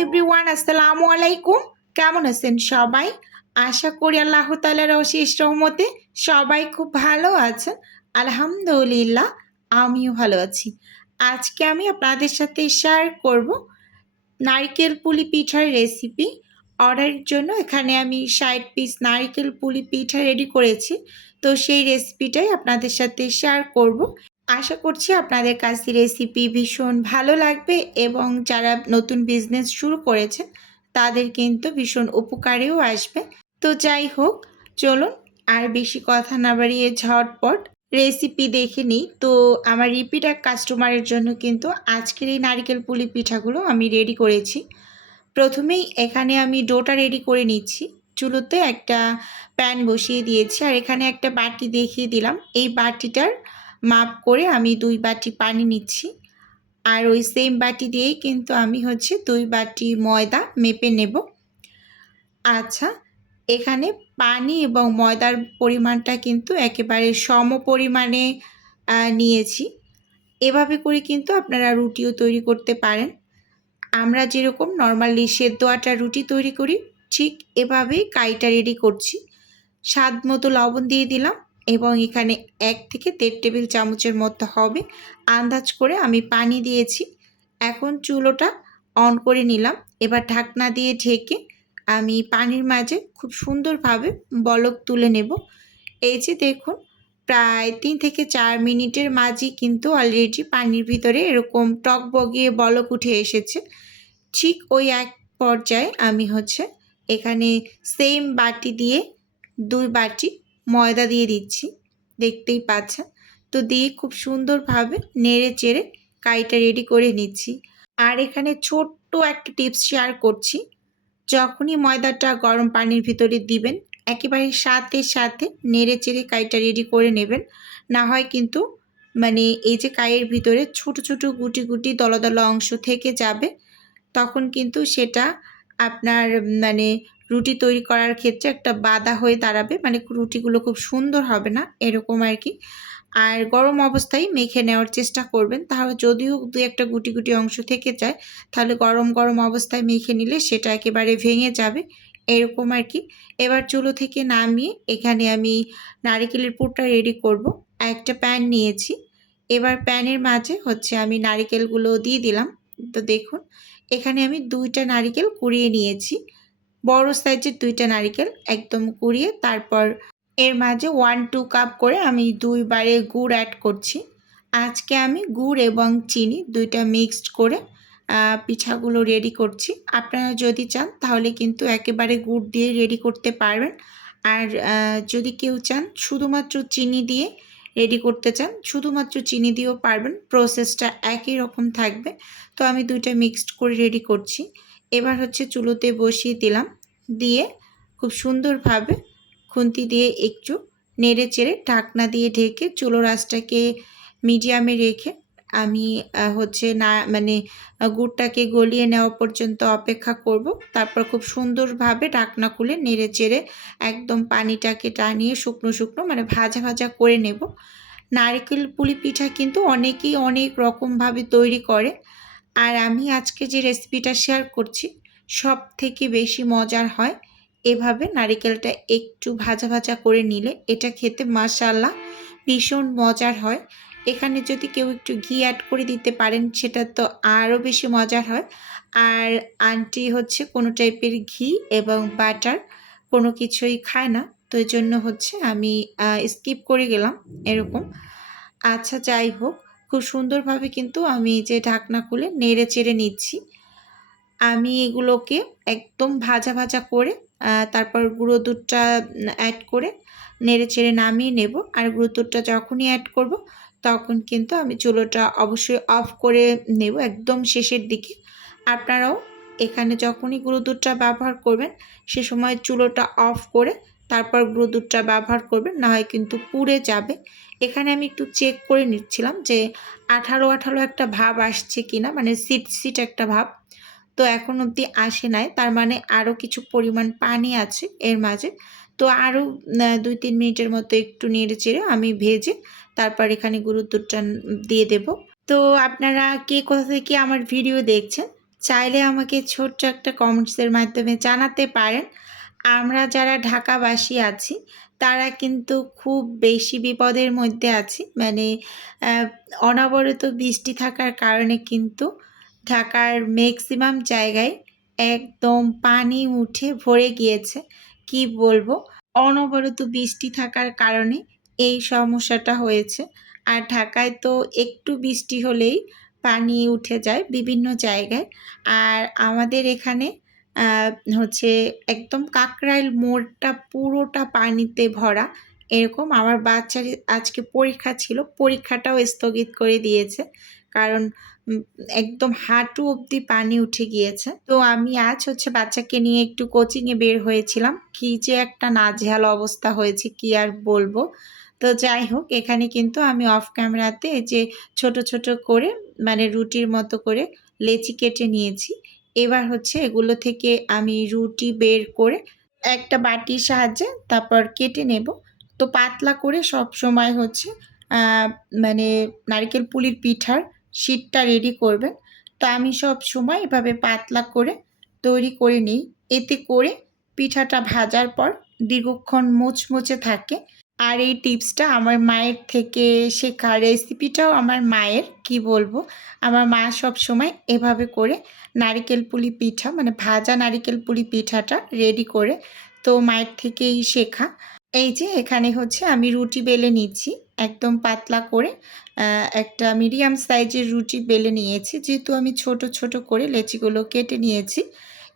Everyone, আসসালামু আলাইকুম। কেমন আছেন সবাই? আশা করি আল্লাহ তাআলার অশেষ রহমতে সবাই খুব ভালো আছেন। আলহামদুলিল্লাহ, আমিও ভালো আছি। আজকে আমি আপনাদের সাথে শেয়ার করব নারিকেল পুলি পিঠার রেসিপি। অর্ডারের জন্য এখানে আমি ৬০ পিস নারিকেল পুলি পিঠা রেডি করেছি। তো সেই রেসিপিটাই আপনাদের সাথে শেয়ার করব। আশা করছি আপনাদের কাছে রেসিপি ভীষণ ভালো লাগবে এবং যারা নতুন বিজনেস শুরু করেছে তাদের কিন্তু ভীষণ উপকারেও আসবে। তো যাই হোক, চলুন আর বেশি কথা না বাড়িয়ে ঝটপট রেসিপি দেখে নিই। তো আমার রিপিট এক কাস্টমারের জন্য কিন্তু আজকের এই নারিকেল পুলি পিঠাগুলো আমি রেডি করেছি। প্রথমেই এখানে আমি ডোটা রেডি করে নিচ্ছি। চুলোতে একটা প্যান বসিয়ে দিয়েছি আর এখানে একটা বাটি দেখিয়ে দিলাম। এই বাটিটার মাপ করে আমি ২ বাটি পানি নিচ্ছি আর ওই সেম বাটি দিয়েই কিন্তু আমি ২ বাটি ময়দা মেপে নেব। আচ্ছা, এখানে পানি এবং ময়দার পরিমাণটা কিন্তু একেবারে সম পরিমাণে নিয়েছি। এভাবে করে কিন্তু আপনারা রুটিও তৈরি করতে পারেন। আমরা যেরকম নর্মালি সেদ্ধ আটার রুটি তৈরি করি ঠিক এভাবেই কাইটা রেডি করছি। স্বাদ মতো লবণ দিয়ে দিলাম এবং এখানে ১ থেকে ১.৫ টেবিল চামচের মতো হবে আন্দাজ করে আমি পানি দিয়েছি। এখন চুলোটা অন করে নিলাম। এবার ঢাকনা দিয়ে ঢেকে আমি পানির মাঝে খুব সুন্দরভাবে বলক তুলে নেব। এই যে দেখুন, প্রায় ৩ থেকে ৪ মিনিটের মাঝেই কিন্তু অলরেডি পানির ভিতরে এরকম টকবগিয়ে বলক উঠে এসেছে। ঠিক ওই এক পর্যায়ে আমি এখানে সেম বাটি দিয়ে ২ বাটি ময়দা দিয়ে দিচ্ছি, দেখতেই পাচ্ছেন। তো দিয়ে খুব সুন্দরভাবে নেড়ে চেড়ে কাইটা রেডি করে নিচ্ছি। আর এখানে ছোট্ট একটা টিপস শেয়ার করছি। যখনই ময়দাটা গরম পানির ভিতরে দিবেন একেবারে সাথে সাথে নেড়ে চেড়ে কাইটা রেডি করে নেবেন। না হয় কিন্তু এই যে কাইয়ের ভিতরে ছোট ছোট গুটি গুটি দলা দলা অংশ থেকে যাবে। তখন কিন্তু সেটা আপনার রুটি তৈরি করার ক্ষেত্রে একটা বাধা হয়ে দাঁড়াবে। রুটিগুলো খুব সুন্দর হবে না, এরকম আর কি। আর গরম অবস্থায় মেখে নেওয়ার চেষ্টা করবেন। তাহলে যদিও ২-১টা গুটি গুটি অংশ থেকে যায়, তাহলে গরম গরম অবস্থায় মেখে নিলে সেটা একেবারে ভেঙে যাবে, এরকম আর কি। এবার চুলো থেকে নামিয়ে এখানে আমি নারিকেলের পুরটা রেডি করব। একটা প্যান নিয়েছি। এবার প্যানের মাঝে আমি নারিকেলগুলো দিয়ে দিলাম। তো দেখুন, এখানে আমি ২টা নারিকেল কুড়িয়ে নিয়েছি। বড় সাইজের ২টা নারিকেল একদম কুড়িয়ে তারপর এর মাঝে 1-2 কাপ করে আমি ২ বারে গুড় অ্যাড করছি। আজকে আমি গুড় এবং চিনি ২টা মিক্সড করে পিঠাগুলো রেডি করছি। আপনারা যদি চান তাহলে কিন্তু একেবারে গুড় দিয়ে রেডি করতে পারবেন। আর যদি কেউ চান শুধুমাত্র চিনি দিয়ে রেডি করতে চান, শুধুমাত্র চিনি দিয়েও পারবেন, প্রসেসটা একই রকম থাকবে। তো আমি ২টা মিক্সড করে রেডি করছি। এবার চুলোতে বসিয়ে দিলাম, দিয়ে খুব সুন্দরভাবে খুন্তি দিয়ে একটু নেড়ে চেড়ে ঢাকনা দিয়ে ঢেকে চুলোর আঁচটাকে মিডিয়ামে রেখে আমি গুড়টাকে গলিয়ে নেওয়া পর্যন্ত অপেক্ষা করব। তারপর খুব সুন্দরভাবে ঢাকনা খুলে নেড়ে চেড়ে একদম পানিটাকে টানিয়ে শুকনো শুকনো ভাজা ভাজা করে নেব। নারকেল পুলি পিঠা কিন্তু অনেকেই অনেক রকমভাবে তৈরি করে, আর আমি আজকে যে রেসিপিটা শেয়ার করছি সবথেকে বেশি মজার হয় এভাবে নারিকেলটা একটু ভাজা ভাজা করে নিলে। এটা খেতে মাশাআল্লাহ ভীষণ মজার হয়। এখানে যদি কেউ একটু ঘি অ্যাড করে দিতে পারেন সেটা তো আরও বেশি মজার হয়। আর আন্টি কোনো টাইপের ঘি এবং বাটার কোনো কিছুই খায় না, তো এই জন্য আমি স্কিপ করে গেলাম এরকম। আচ্ছা, যাই হোক, খুব সুন্দরভাবে কিন্তু আমি যে ঢাকনা খুলে নেড়ে চেড়ে নিচ্ছি। আমি এগুলোকে একদম ভাজা ভাজা করে তারপর গুঁড়ো দুধটা অ্যাড করে নেড়ে চেড়ে নামিয়ে নেব। আর গুঁড়ো দুধটা যখনই অ্যাড করব তখন কিন্তু আমি চুলোটা অবশ্যই অফ করে নেব একদম শেষের দিকে। আপনারাও এখানে যখনই গুঁড়ো দুধটা ব্যবহার করবেন সে সময় চুলোটা অফ করে তারপর গুঁড়ো দুধটা ব্যবহার করবেন, না হয় কিন্তু পুড়ে যাবে। এখানে আমি একটু চেক করে নিচ্ছিলাম যে আঠালো আঠালো একটা ভাব আসছে কিনা, সিট সিট একটা ভাব। তো এখন অবধি আসে নাই, তার আরও কিছু পরিমাণ পানি আছে এর মাঝে। তো আরও ২-৩ মিনিটের মতো একটু নেড়ে চেড়ে আমি ভেজে তারপর এখানে গুঁড়োর দুধটা দিয়ে দেব। তো আপনারা কে কোথা থেকে আমার ভিডিও দেখছেন চাইলে আমাকে ছোট্ট একটা কমেন্টসের মাধ্যমে জানাতে পারেন। আমরা যারা ঢাকাবাসী আছি তারা কিন্তু খুব বেশি বিপদের মধ্যে আছি। মানে অনবরত বৃষ্টি থাকার কারণে কিন্তু ঢাকার ম্যাক্সিমাম জায়গায় একদম পানি উঠে ভরে গিয়েছে। কি বলবো? অনবরত বৃষ্টি থাকার কারণে এই সমস্যাটা হয়েছে। আর ঢাকায় তো একটু বৃষ্টি হলেই পানি উঠে যায় বিভিন্ন জায়গায়। আর আমাদের এখানে আ হচ্ছে একদম কাকরাইল মোড়টা পুরোটা পানিতে ভরা। এরকম আমার বাচ্চার আজকে পরীক্ষা ছিল। পরীক্ষাটাও স্থগিত করে দিয়েছে। কারণ উম একদম হাঁটু অব্দি পানি উঠে গিয়েছে। তো আমি আজ হচ্ছে বাচ্চাকে নিয়ে একটু কোচিংয়ে বের হয়েছিলাম। কি যে একটা নাজেহাল অবস্থা হয়েছে কি আর বলবো। তো যাই হোক এখানে কিন্তু আমি অফ ক্যামেরাতে যে ছোট, ছোট করে মানে রুটির মতো করে লেচি কেটে নিয়েছি। এবার হচ্ছে এগুলো থেকে আমি রুটি বের করে একটা বাটির সাহায্যে তারপর কেটে নেব। তো পাতলা করে সবসময় হচ্ছে আ মানে নারিকেল পুলির পিঠার শিটটা রেডি করবেন। তো আমি সবসময় এভাবে পাতলা করে তৈরি করে নিই। এতে করে পিঠাটা ভাজার পর দীর্ঘক্ষণ মুচমুচে থাকে। আর এই টিপসটা আমার মায়ের থেকে শেখা। রেসিপিটাও আমার মায়ের। কি বলবো? আমার মা সবসময় এভাবে করে নারিকেল পুলি পিঠা মানে ভাজা নারিকেল পুলি পিঠাটা রেডি করে। তো মায়ের থেকেই শেখা। এই যে এখানে হচ্ছে আমি রুটি বেলে নিচ্ছি একদম পাতলা করে। একটা মিডিয়াম সাইজের রুটি বেলে নিয়েছি। যেহেতু আমি ছোট, ছোট করে লেচিগুলো কেটে নিয়েছি।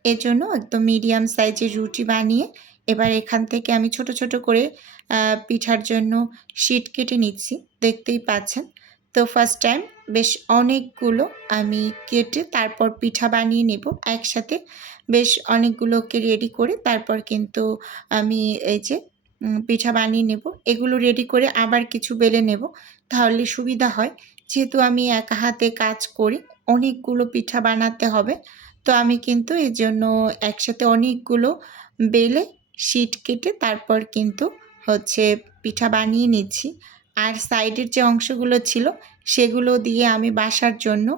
এজন্য একদম মিডিয়াম সাইজের রুটি বানিয়ে এবার এখান থেকে আমি ছোট, ছোট করে আ পিঠার জন্য শিট কেটে নিচ্ছি। দেখতেই পাচ্ছেন। তো ফার্স্ট টাইম বেশ অনেকগুলো আমি কেটে তারপর পিঠা বানিয়ে নেব একসাথে। বেশ অনেকগুলোকে রেডি করে তারপর কিন্তু আমি এই যে পিঠা বানিয়ে নেব। এগুলো রেডি করে আবার কিছু বেলে নেব। তাহলে সুবিধা হয়। যেহেতু আমি একা হাতে কাজ করি, অনেকগুলো পিঠা বানাতে হবে। তো আমি কিন্তু এজন্য একসাথে অনেকগুলো বেলে শিট কেটে তারপর কিন্তু হচ্ছে পিঠা বানিয়ে নিচ্ছি। আর সাইডের যে অংশগুলো ছিল সেগুলো দিয়ে আমি বাসার জন্য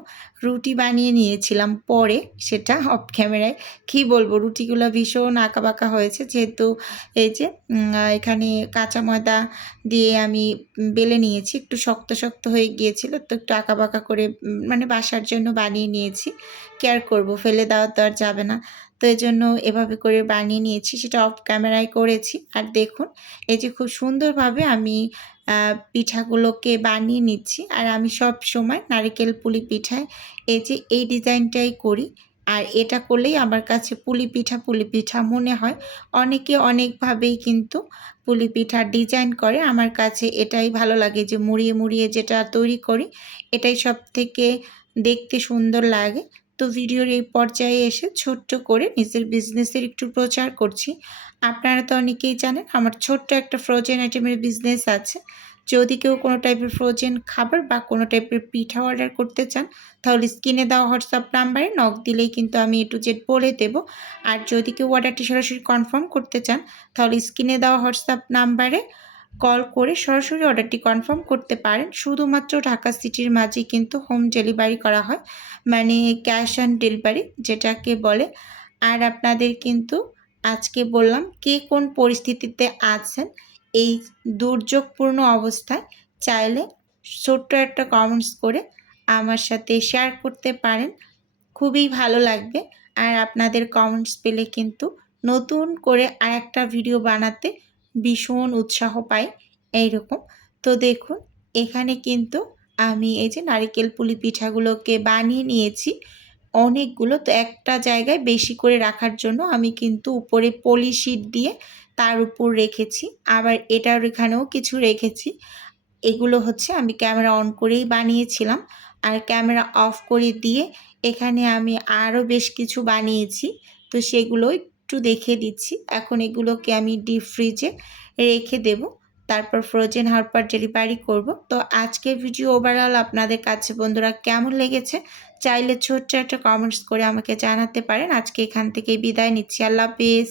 রুটি বানিয়ে নিয়েছিলাম পরে সেটা অফ ক্যামেরায়। কি বলবো রুটিগুলো ভীষণ আঁকাবাঁকা হয়েছে যেহেতু এই যে এখানে কাঁচা ময়দা দিয়ে আমি বেলে নিয়েছি। একটু শক্ত, শক্ত হয়ে গিয়েছিল তো একটু আঁকাবাঁকা করে মানে বাসার জন্য বানিয়ে নিয়েছি। কি আর করব ফেলে দেওয়া তো আর যাবে না। তো এজন্য এভাবে করে বানিয়ে নিয়েছি। সেটা অফ ক্যামেরায় করেছি। আর দেখুন এই যে খুব সুন্দরভাবে আমি পিঠাগুলোকে বানিয়ে নিচ্ছি। আর আমি সবসময় নারিকেল পুলি পিঠায় এই যে এই ডিজাইনটাই করি। আর এটা করলেই আমার কাছে পুলি পিঠা মনে হয়। অনেকে অনেকভাবেই কিন্তু পুলি পিঠার ডিজাইন করে। আমার কাছে এটাই ভালো লাগে যে মুড়িয়ে, মুড়িয়ে যেটা তৈরি করি এটাই সবথেকে দেখতে সুন্দর লাগে। তো ভিডিওর এই পর্যায়ে এসে ছোট্ট করে নিজের বিজনেসের একটু প্রচার করছি। আপনারা তো অনেকেই জানেন আমার ছোট্ট একটা ফ্রোজেন আইটেমের বিজনেস আছে। যদি কেউ কোনো টাইপের ফ্রোজেন খাবার বা কোনো টাইপের পিঠা অর্ডার করতে চান তাহলে স্ক্রিনে দেওয়া হোয়াটসঅ্যাপ নাম্বারে নক দিলেই কিন্তু আমি A to Z বলে দেব। আর যদি কেউ অর্ডারটি সরাসরি কনফার্ম করতে চান তাহলে স্ক্রিনে দেওয়া হোয়াটসঅ্যাপ নাম্বারে কল করে সরাসরি অর্ডারটি কনফার্ম করতে পারেন। শুধুমাত্র ঢাকা সিটির মাঝেই কিন্তু হোম ডেলিভারি করা হয়। মানে ক্যাশ অন ডেলিভারি যেটাকে বলে। আর আপনাদের কিন্তু আজকে বললাম কে কোন পরিস্থিতিতে আছেন এই দুর্যোগপূর্ণ অবস্থায় চাইলে ছোট্ট একটা কমেন্টস করে আমার সাথে শেয়ার করতে পারেন। খুবই ভালো লাগবে। আর আপনাদের কমেন্টস পেলে কিন্তু নতুন করে আরেকটা ভিডিও বানাতে ভীষণ উৎসাহ পাই এইরকম। তো দেখুন এখানে কিন্তু আমি এই যে নারিকেল পুলি পিঠাগুলোকে বানিয়ে নিয়েছি অনেকগুলো। তো একটা জায়গায় বেশি করে রাখার জন্য আমি কিন্তু উপরে পলি শিট দিয়ে তার উপর রেখেছি। আবার এটার এখানেও কিছু রেখেছি। এগুলো হচ্ছে আমি ক্যামেরা অন করেই বানিয়েছিলাম। আর ক্যামেরা অফ করে দিয়ে এখানে আমি আরও বেশ কিছু বানিয়েছি। তো সেগুলো একটু দেখিয়ে দিচ্ছি। এখন এগুলোকে আমি ডিপ ফ্রিজে রেখে দেব। তারপর ফ্রোজেন হওয়ার পর ডেলিভারি করব। তো আজকের ভিডিও ওভারঅল আপনাদের কাছে বন্ধুরা কেমন লেগেছে চাইলে ছোট্ট একটা কমেন্টস করে আমাকে জানাতে পারেন। আজকে এখান থেকেই বিদায় নিচ্ছি। আল্লাহ হাফেজ।